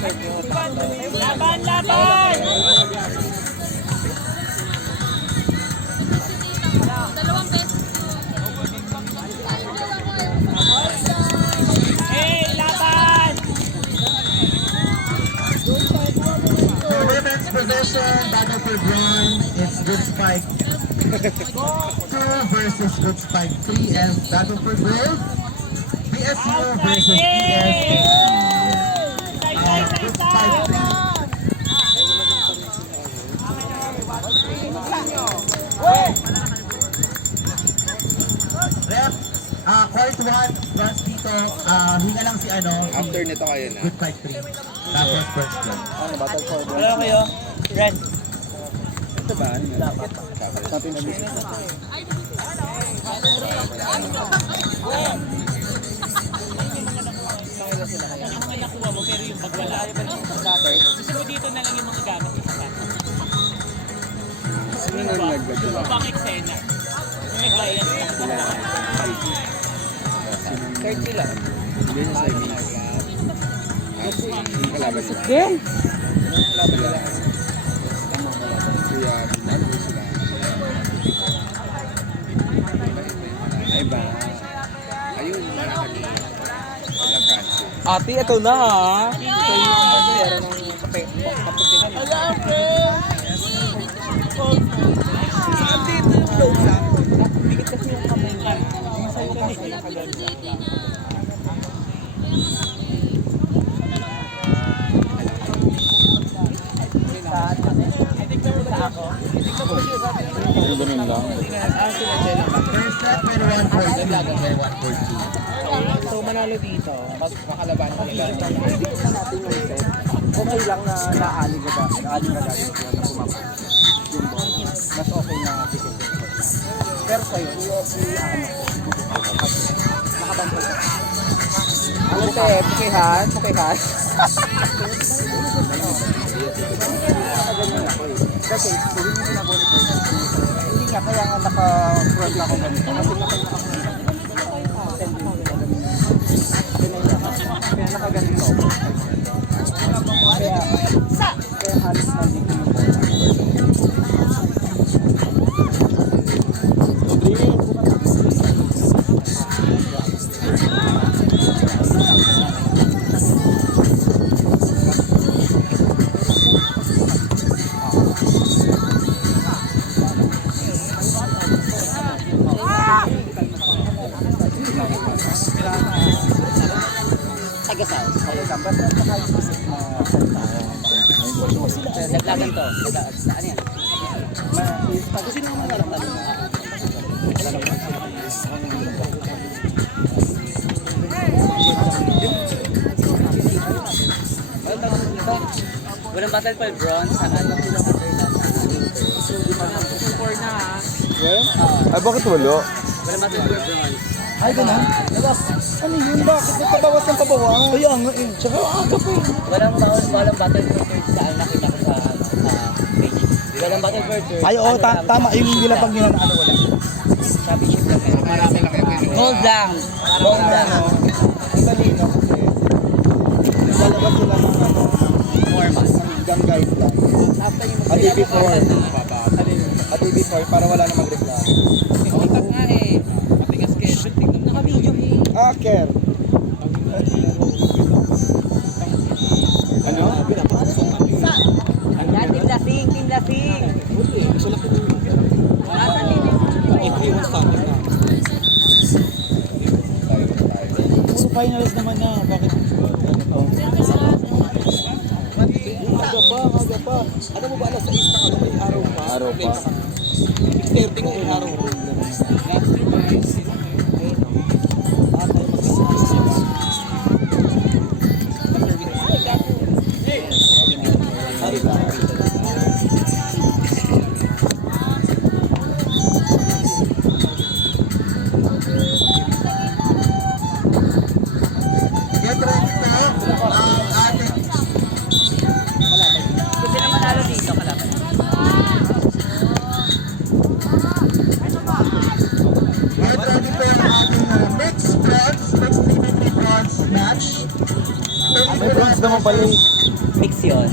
Laban, laban! Dalawang beses. Hey, laban! So women's position, battle for bronze, it's Good Spike 2 versus Good Spike 3, and battle for gold, BSU versus PSU. Good Spike 3. Ref, court 1, bronze dito, hinga lang si ano, After nito kayo na. Good Spike 3. Tapos first one. Wala kayo? Ren. Ito ba? Sabi na business. Ang mga nakuha mo, pero yung pag wala. Gusto mo dito na lang yung mga gamit isa ka. Sino nang nagdadala? Pang eksena. May client na. 30 lang. Hindi na sa ibig. Yung kalaban nila. Ken? Yung kalaban nila. Tama ko lang. Kuya, binago sila. Ay ba? Ayun, malaki. Wala kasi. Ate, ito na ha. Ito yung bandera ng kape. Alam ko! Saan dito yung close up? Bigit kasi yung kamay ka. Sa'yo kasi nakaganda. Yung ganun lang. First set, pero 142. Pero 142. So manalo dito, makalaban ko nila. Okay lang na naali ka ba? Naali ka dahil sila na pumapa. Yung ball. Mas okay na bitin yung ball. Pero sa'yo, nakabangkol ka. Ano te? Pukihan? Pukihan? Kasi, kung hindi ginagawa nito, hindi nga, kaya nga naka-front ako ganito. Kasi kaya nakaganito ako. Kaya halos hindi ko yung Naglagan to. Ano yan? Pag sino ang malalaktan mo? Walang battle for bronze. Ano pinaka-third na? Super na ha. Ay, bakit walo? Walang battle for bronze. Ay, ganun? Ano yun? Bakit? Nagpabawas ng pabawas? Kaya nga eh. Tsaka aga pa eh. Walang battle for third saan nakita ko sa page. Walang battle for third. Ay, oo, tama. Yung hindi lang pag ginana, ano, wala. Championship lang eh. Marami lang kayo kinuha. Gold lang. Gold lang. Ang dali, no? Lalabas sila ng ano, Format. gang guide lang. After yung At EB4. Mababa. At EB4 para wala na magreklamo. Kontak nga eh. Matigas kayo. Naka-video eh. Hacker. Ano? Yan, team lasing, team lasing. Nasaan din Puro finals naman na. Bakit? Aga pa. Ano mo ba alas 6 na ano may araw pa? Araw pa. 6:30 nga yung araw. Get ready po ang ating Gusto na manalo dito, kalaban. naman pala eh. Mix yun.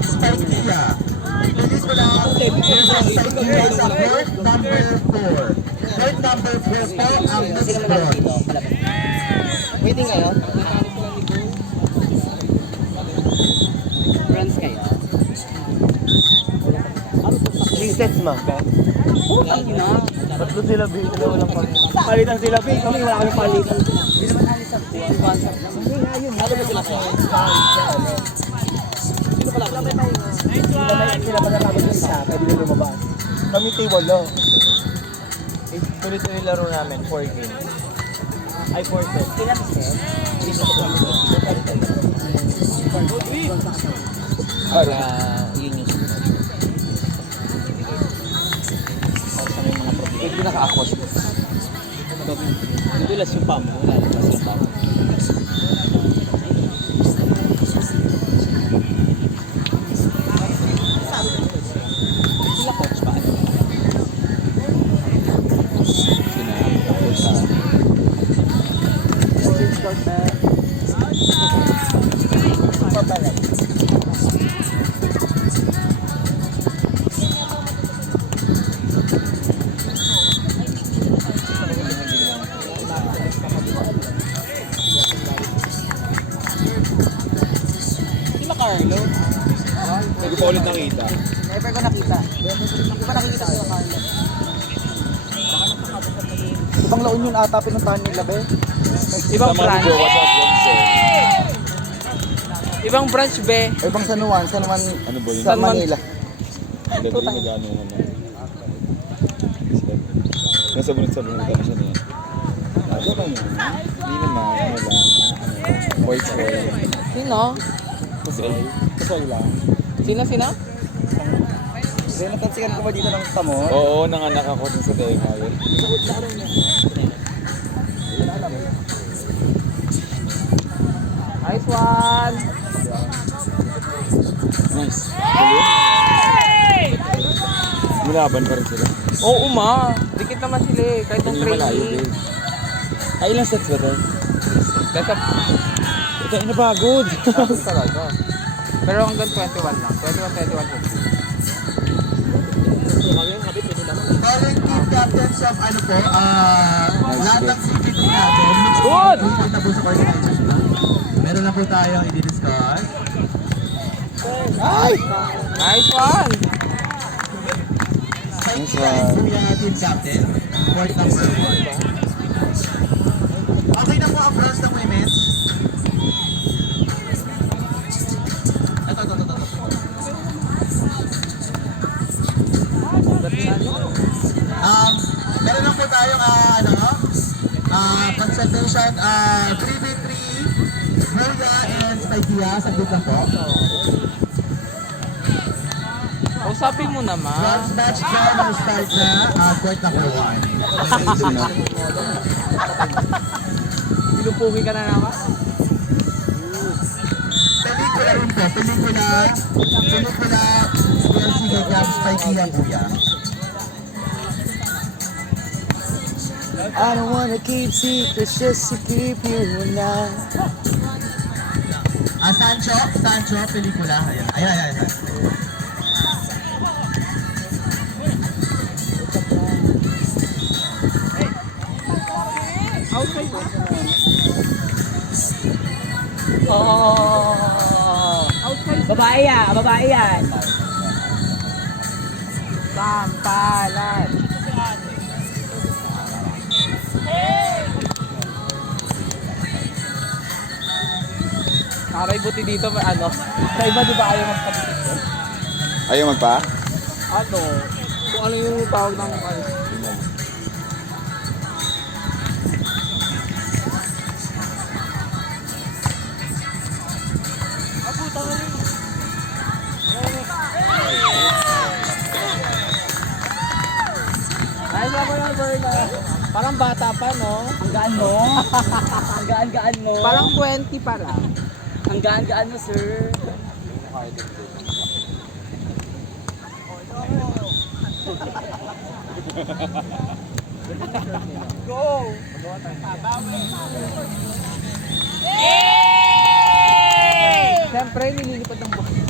Spike Tia. Release mo lang. Here's our second place at court number 4. Court number 4 po ang Miss Sino naman Bronze. dito? Waiting kayo? Bronze kayo? 3 sets ma. Putang ina. Tatlo sila B, dalawa lang kami. Palitan sila B, kami wala kami palitan. Hindi naman alis ang buwan. Hindi nga yun. Ano ba sila ko? Sino pala? Sila pa namin yung isa, kaya hindi lumabas. Kami table lang. Tuloy yung laro namin, 4 games. Ay, 4 sets. Sila set? Para yun yung Hindi naka-akos. Dudulas yung pamo, lalabas yung pamo. Sila coach pa. Sila Carlo. Hindi ko ulit nakita. Never ko nakita. Hindi ko nakikita sila Carlo. Ibang laon yun ata pinuntahan yung labi. Ibang Sama branch. ni Jowa sa Bronze. Ibang branch be. O ibang San Juan, Ano ba yun? sa San Juan. Manila. Hindi ko magano naman. Nasa bunot kami siya niya. Ano ba yun? Hindi naman. Ano lang. Voice ko. Sino? Kasi lang. Sino? Kaya napansikan ko ba dito ng tamo? Oo, nanganak ako dun sa Daig Highway. Nice one! Nice. Galing. Mulaban pa rin sila. Oo ma, dikit naman sila eh, kahit yung Hindi malayo training. din. Ay, ilang sets ba ito? Kasi Ito, napagod. talaga. Pero hanggang 21 lang. 21, 22. Calling team captains of ano po, lahat ng CPT natin. Good! Punta po sa organizers na. Meron na po tayong i-discuss. Ay! Nice one! Nice one. Kuya team captain, court number 1. Okay na po ang bronze ng women's. Ito. Meron lang po tayong concentration 3v3 Buya and Spikia. Saglit lang po. Usapin mo naman. Bronze match dyan will start na court number 1. Pinupugi ka na naman. Pelikula rin po. Pelikula PLC Gagam Spikia Buya. I don't wanna keep secrets just to keep you and I. Sancho, pelikula. Ayan. Outside ba? Oh. Outside. Babae yan. Sampalan. Aray buti dito ano. Sa iba di ba ayaw magpapit? Ayaw magpa? Ano? Kung ano yung tawag ng ano. Ay, ako lang Berna. Parang bata pa, no? Ang gaan mo. Ang gaan-gaan mo. Parang 20 pa lang. Ang gaan-gaan mo, sir. Go! Hey! Siyempre, nililipad ng buhay.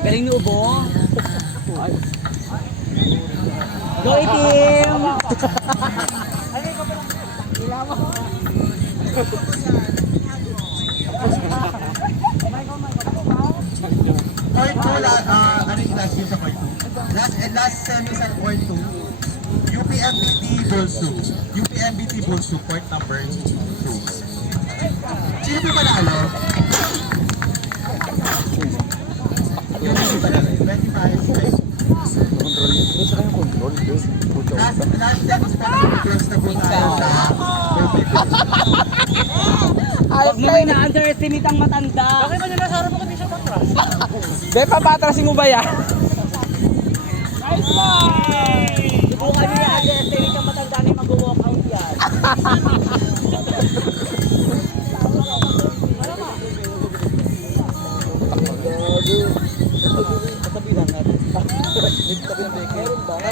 Galing ni Ubo. Go itim! Point 2, ano yung last game sa point 2? Last semi sa point 2, UPMBT Bulsu. UPMBT Bulsu, point number 2. Sino po panalo? Yung hindi panalo, 25. Control yun. Hindi siya yung control. Last semis pa na close na po tayo sa Huwag mo may na-underestimate ang matanda. Bakit ba nila sa harap ako siya patras? Be, papatrasin mo ba yan? Nice one! Subukan niyo i-underestimate ang matanda na mag-walk out yan.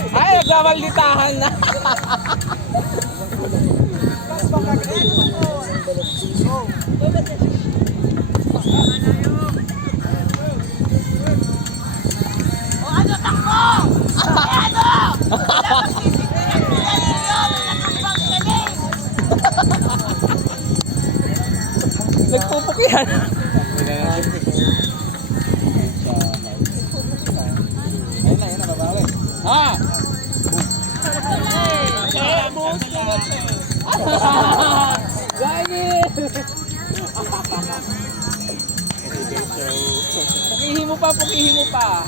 Ay, nagmamalditahan na. Nagpupok yan. Ayun na, babawi. Ha! Pukihin mo pa, pukihin mo pa.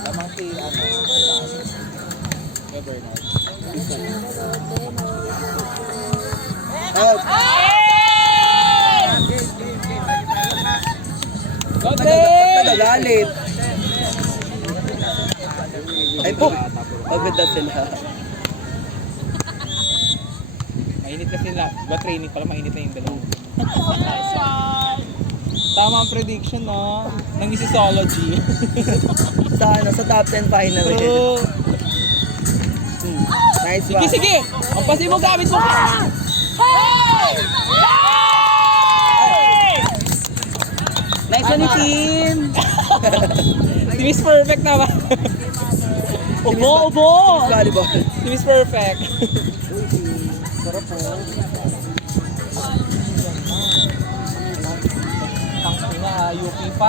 Lamang si Bernard. Nagalit. Ay po, maganda sila. Mainit na sila. Ba training pala, mainit na yung dalawang. Tama ang prediction, no? Ng Mississology. Sa top 10 final. True. Nice Sige, sige! Ang pasi mo, gamit mo! Nice one ni team. Si Miss Perfect na ba? Ubo, ubo. Volleyball. Si Miss Perfect. Sarap po. Tangina, UP5.